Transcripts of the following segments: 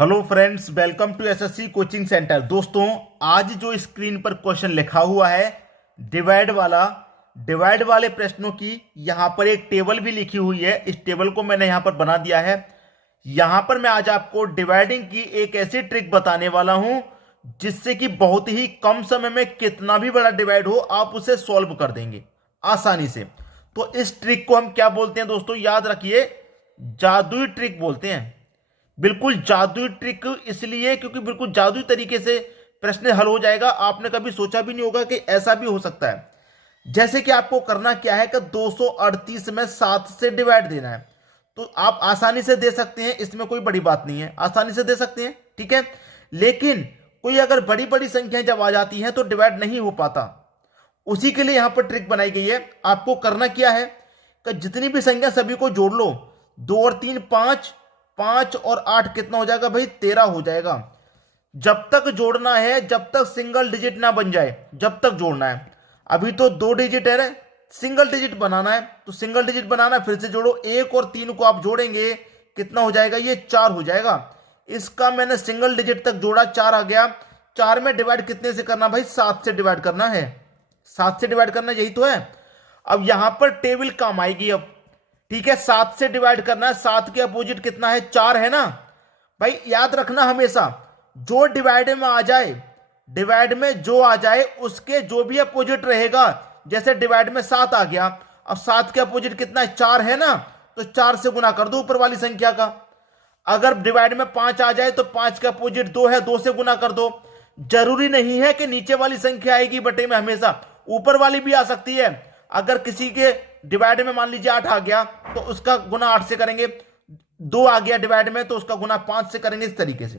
Hello friends, welcome to SSC coaching centre. दोस्तों, आज जो स्क्रीन पर क्वेश्चन लिखा हुआ है डिवाइड वाले प्रश्नों की, यहां पर एक टेबल भी लिखी हुई है। इस टेबल को मैंने यहां पर बना दिया है। यहां पर मैं आज आपको डिवाइडिंग की एक ऐसी ट्रिक बताने वाला हूं जिससे कि बहुत ही कम समय में कितना भी बड़ा डिवाइड हो आप उसे सॉल्व कर देंगे आसानी से। तो इस ट्रिक को हम क्या बोलते हैं दोस्तों, याद रखिए, जादुई ट्रिक बोलते हैं। बिल्कुल जादुई ट्रिक इसलिए क्योंकि बिल्कुल जादुई तरीके से प्रश्न हल हो जाएगा। आपने कभी सोचा भी नहीं होगा कि ऐसा भी हो सकता है। जैसे कि आपको करना क्या है कि 238 में 7 से डिवाइड देना है। तो आप आसानी से दे सकते हैं, इसमें कोई बड़ी बात नहीं है, आसानी से दे सकते हैं, ठीक है। लेकिन कोई अगर बड़ी बड़ी संख्याएं जब आ जाती हैं तो डिवाइड नहीं हो पाता। उसी के लिए यहां पर ट्रिक बनाई गई है। आपको करना क्या है कि जितनी भी संख्या सभी को जोड़ लो। 2 और 3 5, 5 और 8 कितना हो जाएगा भाई, 13 हो जाएगा। जब तक जोड़ना है, जब तक सिंगल डिजिट ना बन जाए, जब तक जोड़ना है। अभी तो 2 डिजिट है, सिंगल डिजिट बनाना है। तो सिंगल डिजिट बनाना है, फिर से जोड़ो। 1 और 3 को आप जोड़ेंगे, कितना हो जाएगा, ये 4 हो जाएगा। इसका मैंने सिंगल डिजिट तक जोड़ा, 4 आ गया। 4 में डिवाइड कितने से करना भाई, 7 से डिवाइड करना है। 7 से डिवाइड करना, यही तो है। अब यहां पर टेबल काम आएगी अब, ठीक है। 7 से डिवाइड करना है, 7 के अपोजिट कितना है, 4 है ना भाई। याद रखना हमेशा, जो डिवाइड में आ जाए, डिवाइड में जो आ जाए उसके जो भी अपोजिट रहेगा। जैसे डिवाइड में 7 आ गया, अब 7 के अपोजिट कितना है, 4 है ना, तो 4 से गुना कर दो ऊपर वाली संख्या का। अगर डिवाइड में 5 आ जाए तो 5 के अपोजिट 2 है, 2 से गुना कर दो। जरूरी नहीं है कि नीचे वाली संख्या आएगी बटे में, हमेशा ऊपर वाली भी आ सकती है। अगर किसी के डिवाइड में मान लीजिए 8 आ गया तो उसका गुना 8 से करेंगे। 2 आ गया डिवाइड में तो उसका गुना 5 से करेंगे, इस तरीके से।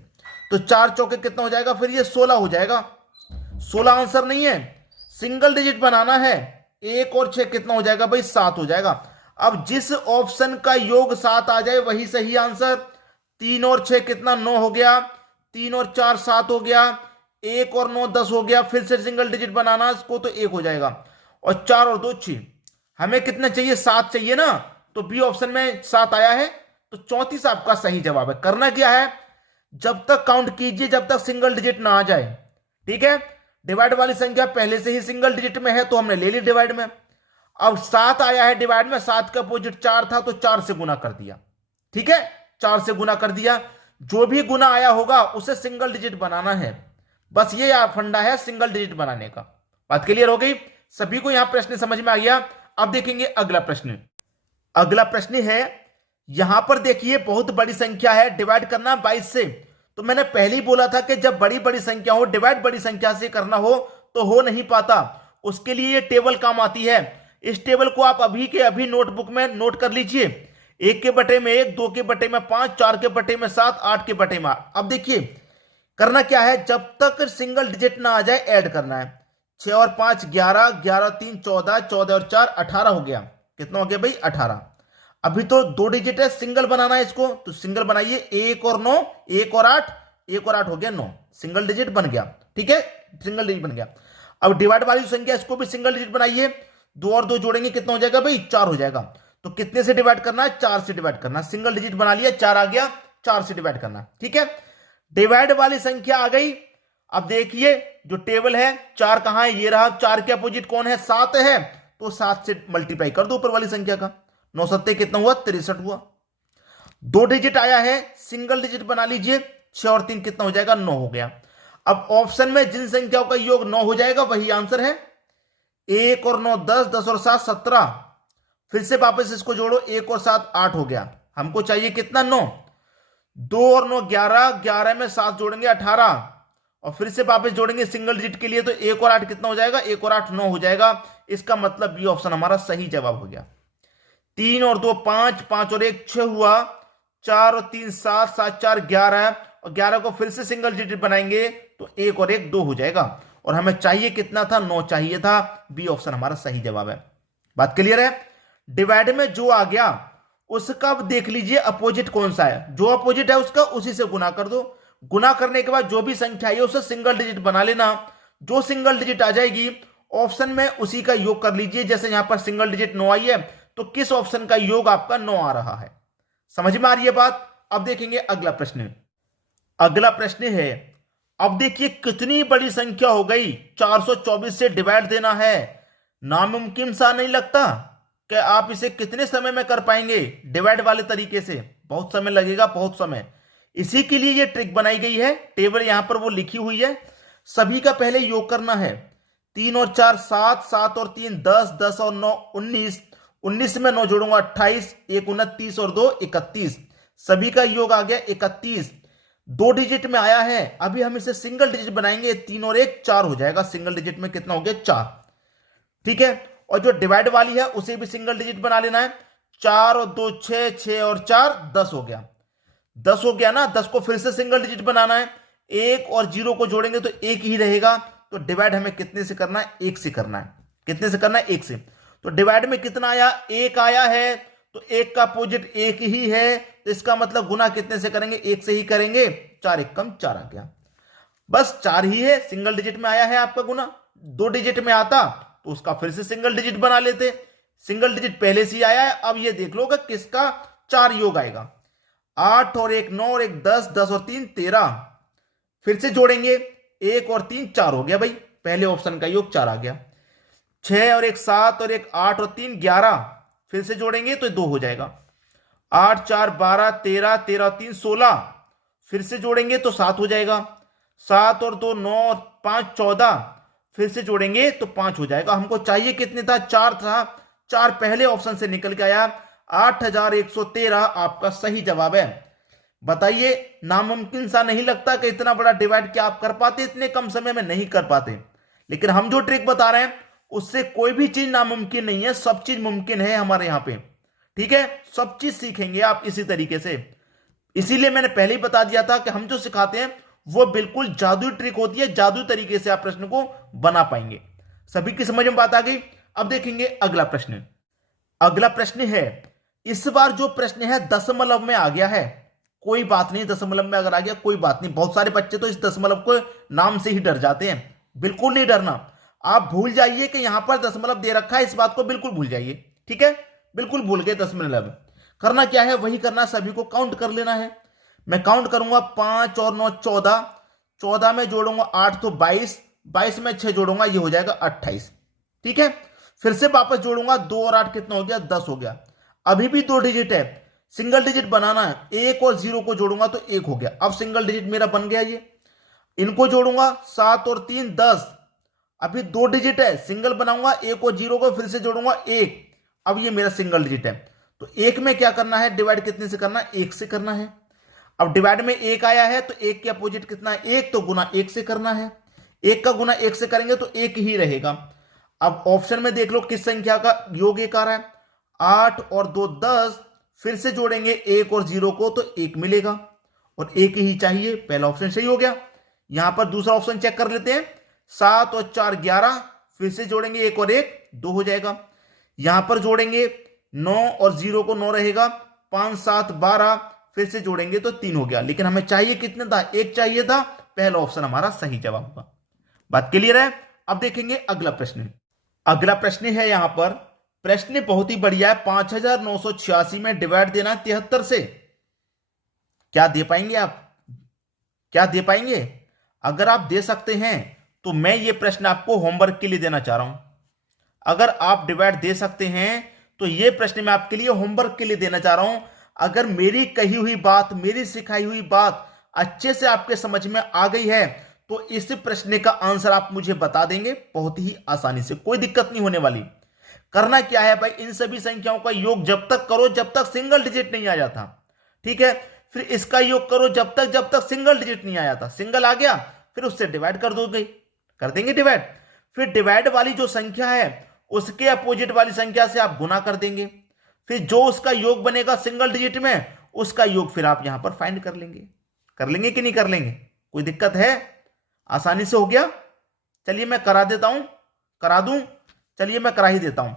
तो 4 चौके कितना हो जाएगा, फिर ये 16 हो जाएगा। 16 आंसर नहीं है, सिंगल डिजिट बनाना है। 1 और 6 कितना हो जाएगा भाई, 7 हो जाएगा। अब जिस ऑप्शन का योग 7 आ जाए वही सही आंसर। 3 और 6 कितना, 9 हो गया। 3 और 4 7 हो गया। 1 और 9 10 हो गया। फिर से सिंगल डिजिट बनाना इसको तो 1 हो जाएगा। और 4 और 2 6, हमें कितना चाहिए, 7 चाहिए ना। तो बी ऑप्शन में 7 आया है, तो 34 आपका सही जवाब है। करना क्या है, जब तक काउंट कीजिए जब तक सिंगल डिजिट ना आ जाए, ठीक है। डिवाइड वाली संख्या पहले से ही सिंगल डिजिट में है तो हमने ले ली डिवाइड में। अब 7 आया है डिवाइड में, 7 का अपोजिट 4 था तो 4 से गुना कर दिया, ठीक है। 4 से गुना कर दिया। जो भी गुना आया होगा उसे सिंगल डिजिट बनाना है। बस ये फंडा है सिंगल डिजिट बनाने का। बात क्लियर हो गई सभी को, यहां प्रश्न समझ में आ गया। अब देखेंगे अगला प्रश्न। अगला प्रश्न है, यहां पर देखिए बहुत बड़ी संख्या है, डिवाइड करना 22 से। तो मैंने पहले ही बोला था कि जब बड़ी बड़ी संख्या हो, डिवाइड बड़ी संख्या से करना हो तो हो नहीं पाता। उसके लिए ये टेबल काम आती है। इस टेबल को आप अभी के अभी नोटबुक में नोट कर लीजिए। 1 के बटे में 1, 2 के बटे में 5, 4 के बटे में 7, 8 के बटे में 8। अब देखिए करना क्या है, जब तक सिंगल डिजिट ना आ जाए ऐड करना है। 6 और 5 11, 11 3 14, 14 और 4 18 हो गया। कितना हो गया भाई, 18। अभी तो 2 डिजिट है, सिंगल बनाना है इसको, तो सिंगल बनाइए। 1 और 9, 1 और 8, 1 और 8 हो गया 9, सिंगल डिजिट बन गया, ठीक है, सिंगल डिजिट बन गया। अब डिवाइड वाली संख्या इसको भी सिंगल डिजिट बनाइए। 2 और 2 जोड़ेंगे कितना हो जाएगा भाई, 4 हो जाएगा। तो कितने से डिवाइड करना है, 4 से डिवाइड करना। सिंगल डिजिट बना लिया, 4 आ गया, 4 से डिवाइड करना, ठीक है। डिवाइड वाली संख्या आ गई। अब देखिए जो टेबल है, 4 कहां है, ये रहा। 4 के अपोजिट कौन है, 7 है, तो 7 से मल्टीप्लाई कर दो ऊपर वाली संख्या का। 9 सत्ते कितना हुआ, 63 हुआ। 2 डिजिट आया है, सिंगल डिजिट बना लीजिए। 6 और 3 कितना हो जाएगा, 9 हो गया। अब ऑप्शन में जिन संख्याओं का योग 9 हो जाएगा वही आंसर है। 1 और 9 10, 10 और 7 17। फिर से वापस इसको जोड़ो, 1 और 7 8 हो गया। हमको चाहिए कितना, 9। 2 और 9 11, 11 में 7 जोड़ेंगे 18, और फिर से वापस जोड़ेंगे सिंगल डिजिट के लिए, तो 1 और 8 कितना हो जाएगा, 1 और 8 9 हो जाएगा। इसका मतलब बी ऑप्शन हमारा सही जवाब हो गया। 3 और 2 5, 5 और 1 6 हुआ। 4 और 3 7, 7 4 11, और 11 को फिर से सिंगल डिजिट बनाएंगे तो 1 और 1 2 हो जाएगा। और हमें चाहिए कितना था, 9 चाहिए था। बी ऑप्शन हमारा सही जवाब है। बात क्लियर है। डिवाइड में जो आ गया उसका अब देख लीजिए अपोजिट कौन सा है। जो अपोजिट है उसका उसी से गुना कर दो। गुना करने के बाद जो भी संख्या है उसे सिंगल डिजिट बना लेना। जो सिंगल डिजिट आ जाएगी ऑप्शन में उसी का योग कर लीजिए। जैसे यहां पर सिंगल डिजिट 9 आई है तो किस ऑप्शन का योग आपका 9 आ रहा है। समझ में आ रही है बात। अब देखेंगे अगला प्रश्न। अगला प्रश्न है, अब देखिए कितनी बड़ी संख्या हो गई, 424 से डिवाइड देना है। नामुमकिन सा नहीं लगता कि आप इसे कितने समय में कर पाएंगे डिवाइड वाले तरीके से? बहुत समय लगेगा, बहुत समय। इसी के लिए ये ट्रिक बनाई गई है। टेबल यहां पर वो लिखी हुई है। सभी का पहले योग करना है। 3 और 4 7, 7 और 3 10, 10 और 9 19, 19 में 9 जोड़ूंगा 28, 1 29 और 2 31। सभी का योग आ गया 31। 2 डिजिट में आया है। अभी हम इसे सिंगल डिजिट बनाएंगे। 3 और 1 4 हो जाएगा। सिंगल डिजिट में कितना हो गया? 4। ठीक है। और जो डिवाइड वाली है उसे भी सिंगल डिजिट बना लेना है। 4 और 2 6, 6 और 4 10 हो गया। 10 हो गया ना। 10 को फिर से सिंगल डिजिट बनाना है। 1 और 0 को जोड़ेंगे तो 1 ही रहेगा। तो डिवाइड हमें कितने से करना है? 1 से करना है। कितने से करना है? 1 से। तो डिवाइड में कितना आया? 1 आया है। तो 1 का अपोजिट 1 ही है। तो इसका मतलब गुना कितने से करेंगे? 1 से ही करेंगे। 4 1 कम 4 आ गया। बस 4 ही है। सिंगल डिजिट में आया है आपका गुना। 2 डिजिट में आता तो उसका फिर से सिंगल डिजिट बना लेते। सिंगल डिजिट पहले से ही आया है। अब ये देख लो कि किसका 4 योग आएगा। 8 और 1 9 और 1 10, 10 और 3 13। फिर से जोड़ेंगे। 1 और 3 4 हो गया भाई। पहले ऑप्शन का योग 4 आ गया। 6 और 1 7 और 1 8 और 3 11। फिर से जोड़ेंगे तो 2 हो जाएगा। 8 4 12 13, 13 और 3 16। फिर से जोड़ेंगे तो 7 हो जाएगा। 7 और 2 9 और 5 14। फिर से जोड़ेंगे तो 5 हो जाएगा। हमको चाहिए कितने था? 4 था। 4 पहले ऑप्शन से निकल के आया। 8113 आपका सही जवाब है। बताइए, नामुमकिन सा नहीं लगता कि इतना बड़ा डिवाइड क्या आप कर पाते? इतने कम समय में नहीं कर पाते। लेकिन हम जो ट्रिक बता रहे हैं उससे कोई भी चीज नामुमकिन नहीं है। सब चीज मुमकिन है हमारे यहां पे। ठीक है। सब चीज सीखेंगे आप इसी तरीके से। इसीलिए मैंने पहले ही बता दिया था कि हम जो सिखाते हैं वो बिल्कुल जादुई ट्रिक होती है। जादुई तरीके से आप प्रश्न को बना पाएंगे। सभी की समझ में बात आ गई? अब देखेंगे अगला प्रश्न। अगला प्रश्न है, इस बार जो प्रश्न है दशमलव में आ गया है। कोई बात नहीं, दशमलव में अगर आ गया कोई बात नहीं। बहुत सारे बच्चे तो इस दशमलव को नाम से ही डर जाते हैं। बिल्कुल नहीं डरना। आप भूल जाइए कि यहां पर दशमलव दे रखा है। इस बात को बिल्कुल भूल जाइए। ठीक है। बिल्कुल भूल गए दशमलव। करना क्या है? वही करना, सभी को काउंट कर लेना है। मैं काउंट करूंगा। 5 और 9 14। 14 में जोड़ूंगा 8 तो 22। 22 में 6 जोड़ूंगा, ये हो जाएगा 28। ठीक है। फिर से वापस जोड़ूंगा। 2 और 8 कितना हो गया? 10 हो गया। अभी भी 2 डिजिट है। सिंगल डिजिट बनाना है। 1 और 0 को जोड़ूंगा तो 1 हो गया। अब सिंगल डिजिट मेरा बन गया। ये इनको जोड़ूंगा। 7 और 3 10। अभी 2 डिजिट है। सिंगल बनाऊंगा। 1 और 0 को फिर से जोड़ूंगा 1। अब ये मेरा सिंगल डिजिट है। तो 1 में क्या करना है? डिवाइड कितने से करना है? 1 से करना है। अब डिवाइड में 1 आया है तो 1 के अपोजिट कितना है? 1। तो गुना 1 से करना है। 1 का गुना 1 से करेंगे तो 1 ही रहेगा। अब ऑप्शन में देख लो किस संख्या का योग 1 आ रहा है। 8 और 2 10। फिर से जोड़ेंगे 1 और 0 को तो 1 मिलेगा। और 1 ही चाहिए। पहला ऑप्शन सही हो गया। यहां पर दूसरा ऑप्शन चेक कर लेते हैं। 7 और 4 11। फिर से जोड़ेंगे 1 और 1 2 हो जाएगा। यहां पर जोड़ेंगे 9 और 0 को 9 रहेगा। 5 7 12। फिर से जोड़ेंगे तो 3 हो गया। लेकिन हमें चाहिए कितना था? 1 चाहिए था। पहला ऑप्शन हमारा सही जवाब होगा। बात क्लियर है? अब देखेंगे अगला प्रश्न। अगला प्रश्न है यहां पर। प्रश्न बहुत ही बढ़िया है। 5986 में डिवाइड देना 73 से। क्या दे पाएंगे आप? क्या दे पाएंगे? अगर आप दे सकते हैं तो मैं ये प्रश्न आपको होमवर्क के लिए देना चाह रहा हूं। अगर आप डिवाइड दे सकते हैं तो ये प्रश्न मैं आपके लिए होमवर्क के लिए देना चाह रहा हूं। अगर मेरी कही हुई बात, मेरी सिखाई हुई बात अच्छे से आपके समझ में आ गई है तो इस प्रश्न का आंसर आप मुझे बता देंगे बहुत ही आसानी से। कोई दिक्कत नहीं होने वाली। करना क्या है भाई? इन सभी संख्याओं का योग जब तक करो जब तक सिंगल डिजिट नहीं आ जाता। ठीक है। फिर इसका योग करो जब तक सिंगल डिजिट नहीं आया था। सिंगल आ गया फिर उससे डिवाइड कर दोगे। कर देंगे डिवाइड। फिर डिवाइड वाली जो संख्या है उसके अपोजिट वाली संख्या से आप गुना कर देंगे। फिर जो उसका योग बनेगा सिंगल डिजिट में उसका योग फिर आप यहां पर फाइंड कर लेंगे। कर लेंगे कि नहीं कर लेंगे? कोई दिक्कत है? आसानी से हो गया। चलिए मैं करा देता हूं। करा दूं? चलिए मैं करा ही देता हूं।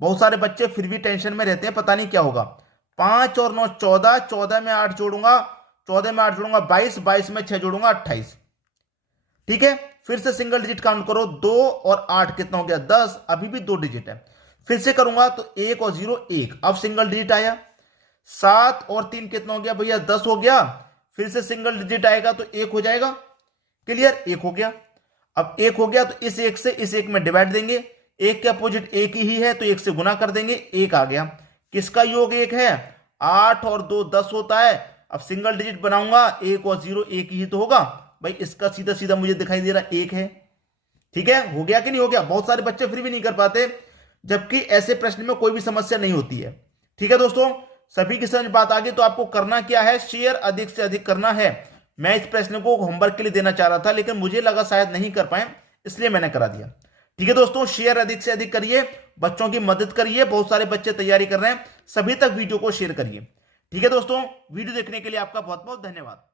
बहुत सारे बच्चे फिर भी टेंशन में रहते हैं, पता नहीं क्या होगा। 5 और 9 14। 14 में 8 जोड़ूंगा। 14 में 8 जोड़ूंगा 22। 22 में 6 जोड़ूंगा 28। ठीक है। फिर से सिंगल डिजिट काउंट करो। 2 और 8 कितना हो गया? 10। अभी भी 2 डिजिट है। फिर से करूंगा तो 1 और 0 1। अब सिंगल डिजिट आया। 7 और 3 कितना हो गया भैया? 10 हो गया। फिर से सिंगल डिजिट आएगा तो 1 हो जाएगा। क्लियर, 1 हो गया। अब 1 हो गया तो इस 1 से इस 1 में डिवाइड देंगे, 1 के अपोजिट 1 ही है तो 1 से गुना कर देंगे, 1 आ गया। किसका योग 1 है? 8 और 2 10 होता है। अब सिंगल डिजिट बनाऊंगा, 1 और 0 1 ही तो होगा भाई, इसका सीधा सीधा मुझे दिखाई दे रहा 1 है। ठीक है, हो गया कि नहीं हो गया? बहुत सारे बच्चे फिर भी नहीं कर पाते, जबकि ऐसे प्रश्न में कोई भी समस्या नहीं होती है। ठीक है दोस्तों, सभी की समझ बात आ गई। तो आपको करना क्या है, शेयर अधिक से अधिक करना है। मैं इस प्रश्न को होमवर्क के लिए देना चाह रहा था, लेकिन मुझे लगा शायद नहीं कर पाए, इसलिए मैंने करा दिया। ठीक है दोस्तों, शेयर अधिक से अधिक करिए, बच्चों की मदद करिए। बहुत सारे बच्चे तैयारी कर रहे हैं, सभी तक वीडियो को शेयर करिए। ठीक है दोस्तों, वीडियो देखने के लिए आपका बहुत बहुत धन्यवाद।